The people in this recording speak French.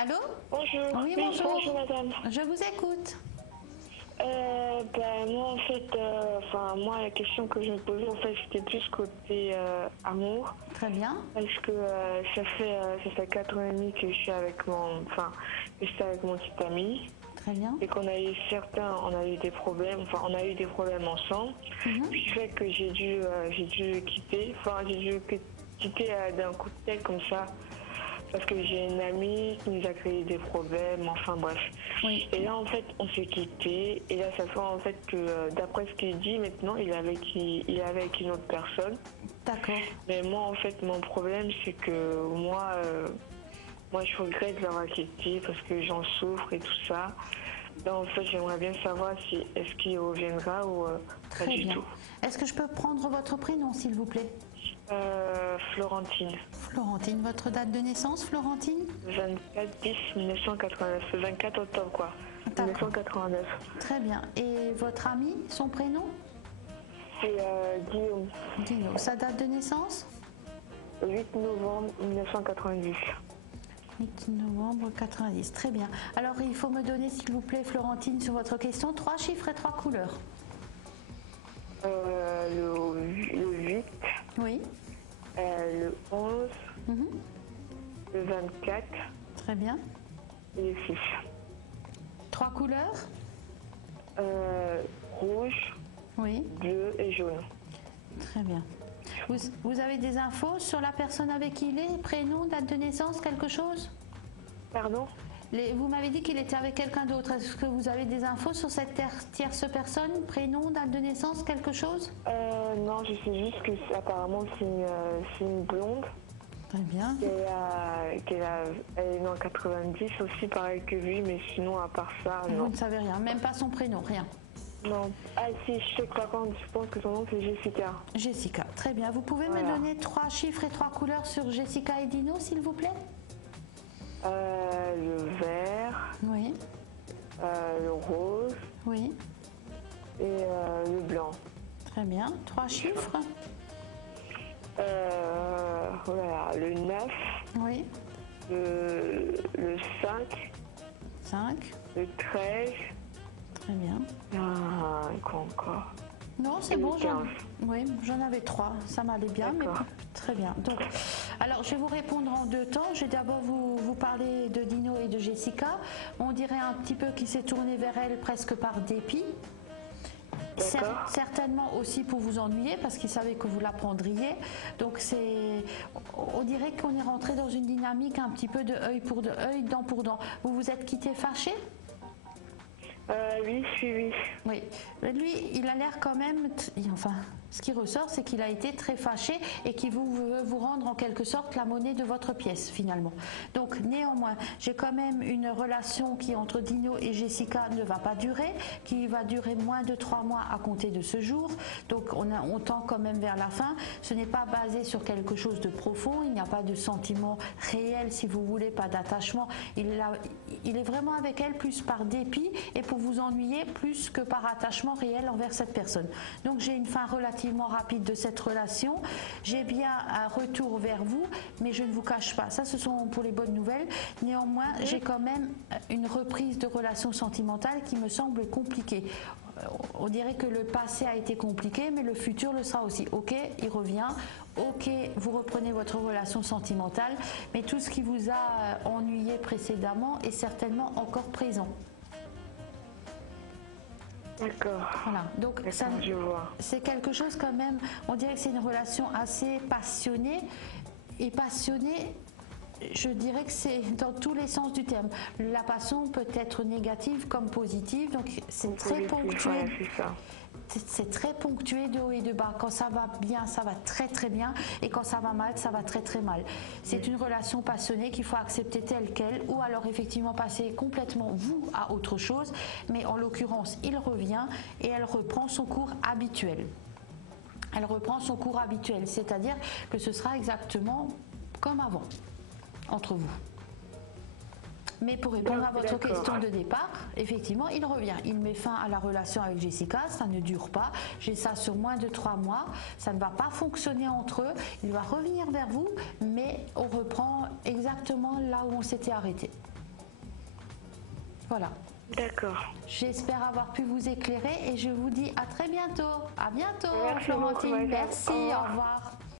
Allô? Bonjour. Oui, bonjour. Bonjour madame. Je vous écoute. Moi en fait, moi la question que je me posais en fait c'était plus côté amour. Très bien. Parce que ça fait 4 ans et demi que je suis avec que j'étais avec mon petit ami. Très bien. Et qu'on a eu on a eu des problèmes, on a eu des problèmes ensemble. Ce qui fait que j'ai dû quitter, d'un coup de tête comme ça. Parce que j'ai une amie qui nous a créé des problèmes, enfin bref. Oui. Et là en fait on s'est quitté et là ça fait en fait que d'après ce qu'il dit maintenant il est avec une autre personne. D'accord. Mais moi en fait mon problème c'est que moi je regrette de l'avoir quitté parce que j'en souffre et tout ça. Là en fait j'aimerais bien savoir si est-ce qu'il reviendra ou pas Très du bien. tout. Est-ce que je peux prendre votre prénom s'il vous plaît? Florentine. Florentine, votre date de naissance Florentine? 24/10/1989, le 24 octobre quoi. D'accord. 1989. Très bien. Et votre ami, son prénom? C'est Guillaume. Dino. Sa date de naissance? 8 novembre 1990. 8 novembre 90. Très bien. Alors il faut me donner s'il vous plaît Florentine sur votre question 3 chiffres et 3 couleurs. Le 8, Oui. le 11, le 24 Très bien. et le 6. 3 couleurs? Rouge, Oui. bleu et jaune. Très bien. Vous avez des infos sur la personne avec qui il est? Prénom, date de naissance, quelque chose? Pardon? Vous m'avez dit qu'il était avec quelqu'un d'autre. Est-ce que vous avez des infos sur cette tierce personne? Prénom, date de naissance, quelque chose? Non, je sais juste que apparemment c'est une blonde. Très bien. Elle est dans 90 aussi, pareil que lui, mais sinon à part ça, non. Vous ne savez rien, même pas son prénom, rien. Non. Ah si, je sais que par contre, je pense que son nom c'est Jessica. Jessica, très bien. Vous pouvez me donner 3 chiffres et 3 couleurs sur Jessica et Dino, s'il vous plaît? Le vert, Oui. le rose Oui. et le blanc. Très bien. 3 chiffres? Le 9, Oui. le 5, 5. le 13. Très bien. Quoi encore? Non, c'est Et le bon. 15. Oui, j'en avais 3. Ça m'allait bien, mais très bien. Donc, alors, je vais vous répondre en 2 temps. Je vais d'abord vous parler de Dino et de Jessica. On dirait un petit peu qu'il s'est tourné vers elle presque par dépit. Certainement aussi pour vous ennuyer parce qu'il savait que vous la prendriez. Donc on dirait qu'on est rentré dans une dynamique un petit peu de œil pour œil, dent pour dent. Vous vous êtes quitté fâché? Oui. Oui, mais lui, il a l'air quand même, enfin, ce qui ressort, c'est qu'il a été très fâché et qu'il veut vous rendre en quelque sorte la monnaie de votre pièce finalement. Donc néanmoins, j'ai quand même une relation qui entre Dino et Jessica ne va pas durer, qui va durer moins de 3 mois à compter de ce jour. Donc on tend quand même vers la fin. Ce n'est pas basé sur quelque chose de profond, il n'y a pas de sentiment réel si vous voulez, pas d'attachement. Il est vraiment avec elle plus par dépit et pour vous ennuyer plus que par attachement réel envers cette personne. Donc j'ai une fin relativement rapide de cette relation. J'ai bien un retour vers vous, mais je ne vous cache pas. Ça, ce sont pour les bonnes nouvelles. Néanmoins, j'ai quand même une reprise de relation sentimentale qui me semble compliquée. On dirait que le passé a été compliqué, mais le futur le sera aussi. Ok, il revient. Ok, vous reprenez votre relation sentimentale, mais tout ce qui vous a ennuyé précédemment est certainement encore présent. D'accord. Voilà, donc c'est quelque chose quand même, on dirait que c'est une relation assez passionnée, et passionnée, je dirais que c'est dans tous les sens du terme. La passion peut être négative comme positive, donc c'est très ponctué. Ouais, c'est ça. C'est très ponctué de haut et de bas. Quand ça va bien, ça va très très bien. Et quand ça va mal, ça va très très mal. C'est une relation passionnée qu'il faut accepter telle qu'elle. Ou alors effectivement passer complètement vous à autre chose. Mais en l'occurrence, il revient et elle reprend son cours habituel. Elle reprend son cours habituel. C'est-à-dire que ce sera exactement comme avant, entre vous. Mais pour répondre à votre question de départ, effectivement, il revient. Il met fin à la relation avec Jessica, ça ne dure pas. J'ai ça sur moins de 3 mois. Ça ne va pas fonctionner entre eux. Il va revenir vers vous, mais on reprend exactement là où on s'était arrêté. Voilà. D'accord. J'espère avoir pu vous éclairer et je vous dis à très bientôt. À bientôt, Merci Florentine. beaucoup, madame. Merci, Au revoir. au revoir.